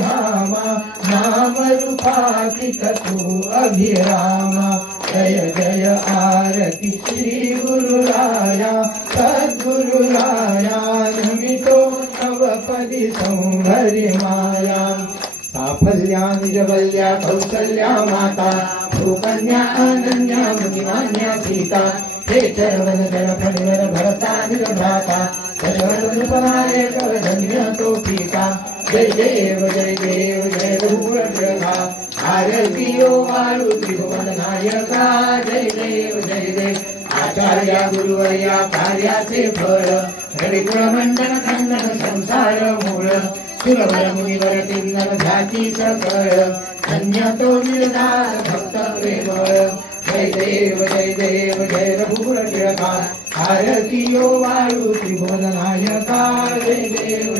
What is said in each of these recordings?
धामा नाम रूपातीत तू अभिरामा जय जय आरती श्री गुरुराया सद्गुरुराया नमितो नवपदी सौंदर्य माया साफल्या निजवल्या कौसल्या माता सुकन्या अनन्या मुनिमान्या सीता हे चरवन जन फणिवर भरता निरभाता सर्वनुपराय कर धन्य तो पिता जय देव जय रूपा आरती ओ वाळू त्रिभुवन नायका जय देव आचार्या गुरुवर्या कार्याचे फळ रविकुळ मंडन खंडन संसार मूळ सुरवर मुनिवर किन्नर ध्याती सकळ धन्य तो निर्धार भक्त प्रेमळ जय देव जय रघुकुळ टिळका आरती ओ वाळू त्रिभुवन नायका जय देव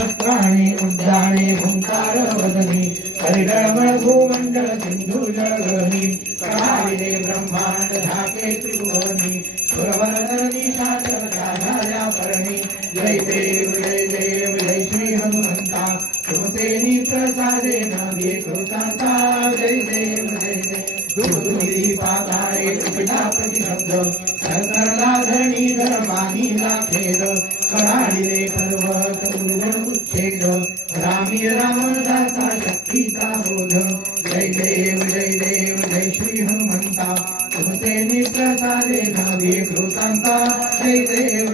सत्राणी उद्याने भूंकार वदनी परिगणमय भूमंडल सिंधू जळगणी कळाविले ब्रह्मांड झाके त्रिभुवनी सुरवरधरणी शास्त्र झाल्या परणी जय देव जय श्री हनुमंता तुमचे प्रसादे नावे कृतांता जय देव दुर्दुरी पाताळे पिता प्रतिशब्द शंकरला धरणी धर्मानीला खेद कळाविले पर्वत उर्वण उच्छेद रामी रामदासा शक्तीचा बोध जय देव जय श्री हनुमंता तुमचे प्रसादे नावे कृतांता जय देव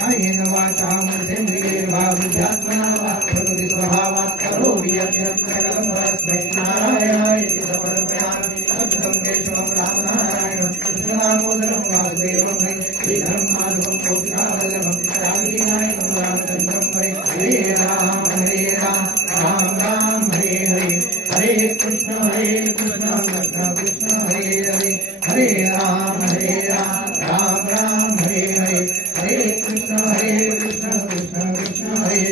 कायेन वाचा मनसेंद्रिये भावध्यात्मना वा प्रकृती स्वभावात करोमि यत्नकलं परस्मै नारायणाय समर्पयामि सत्यं केशवं रामनारायणं कृष्णदामोदरं वासुदेवं श्रीधर्माधवं कौशिकावल्लभं जानकीनायकं रामचन्द्रं हरे राम राम राम हरे कृष्ण कृष्ण कृष्ण हरे हरे राम राम राम हरे कृष्ण कृष्ण कृष्ण हरे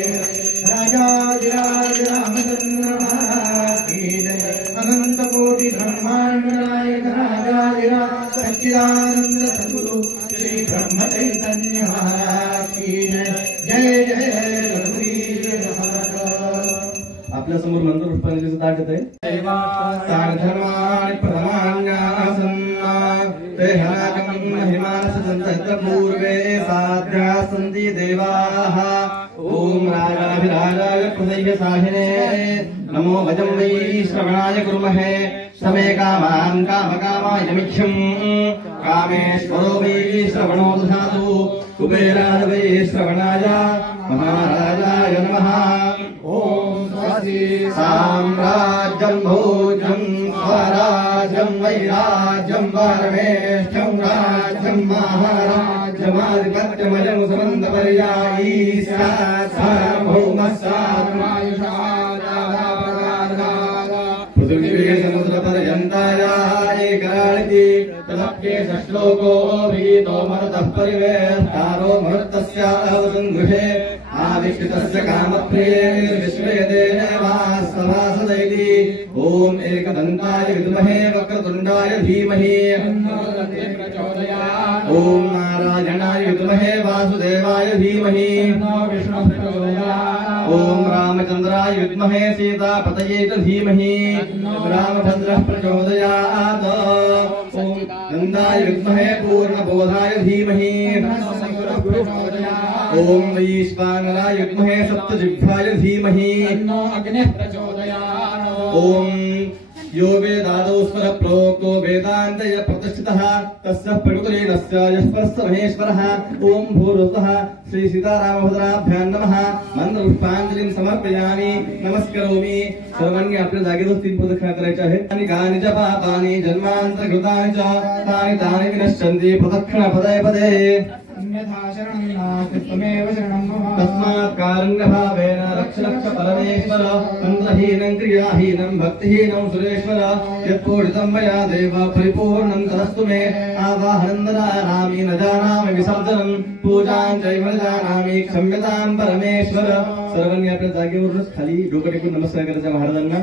राजाधिराज रामचंद्र महाराज की जय अनंत कोटि ब्रह्मांड नायक राजाधिराज सच्चिदानंद सद्गुरु श्री ब्रह्म चैतन्य महाराज की जय जय रघुवीर समर्थ। आपल्या समोर मंत्र पुष्पांजलीचं ताट आहे पूर्वे साध्या सन्ति देवाः ओम राजाधिराजाय प्रदय्य साहिने नमो भजं वै श्रवणाय कुर्महे समे कामान् कामकामायमिच्छं कामेश्वरो वै श्रवणो दधातु कुबेराय वै श्रवणाय महाराजाय नमः ओम साम्राज्यं भोजं स्वराज्यं वैराज्यं परमेष्ठं राज्यं महाराज्यमाधिपत्यमजं समन्तपर्यायी स्यात् सार्वभौमः पृथिवी समुद्रपर्यन्ताया एकराळिति तदप्येष श्लोको भीतो मरुतः परिवेष्टारो मरुत्तस्यावसन् गृहे आविष्कृतस्य कामप्रिये विश्वे देवाः सभासदैति ओम एकदन्ताय विद्महे वक्रतुण्डाय धीमहि ओम नारायणाय विद्महे वासुदेवाय धीमहि ओम रामचंद्राय विद्महे सीतापतये च धीमहि रामभद्रः प्रचोदयात् ओम नन्दाय विद्महे पूर्णबोधाय धीमहि ओम वैश्वानराय विद्महे सप्तजिह्वाय धीमहि अग्निः प्रचोदयात् ओम यो वेदादौ स्वर प्रोक्तो वेदान्तय प्रतिष्ठितः तस्य प्रकृतिरस्य यस्परस्य महेश्वरः ओम भूर्भुवः श्री सीतारामभद्राभ्यां नमः मंत्र पुष्पांजलिं समर्पयामि नमस्करोमि। सर्वांनी आपल्या जागेवर 3 प्रदक्षिणा करायच्या आहेत आणि कानि च पापानि जन्मांतर कृतानि च तानि तानि विनश्यन्ति प्रदक्षिणा पदे पदे अन्यथा शरणं नास्ति त्वमेव शरणं मम तस्मात् कारुण्यभावेन रक्ष रक्ष परमेश्वर मन्त्रहीनं क्रियाहीनं भक्तिहीनं सुरेश्वर यत्पूजितं मया देव परिपूर्णं तदस्तु मे आवाहनं ददामि न जानामि विसर्जनं पूजां चैव न जानामि क्षम्यतां परमेश्वर। सर्वांनी आपल्या जागेवरूनच खाली डोकं टेकून नमस्कार करायचा महाराजांना।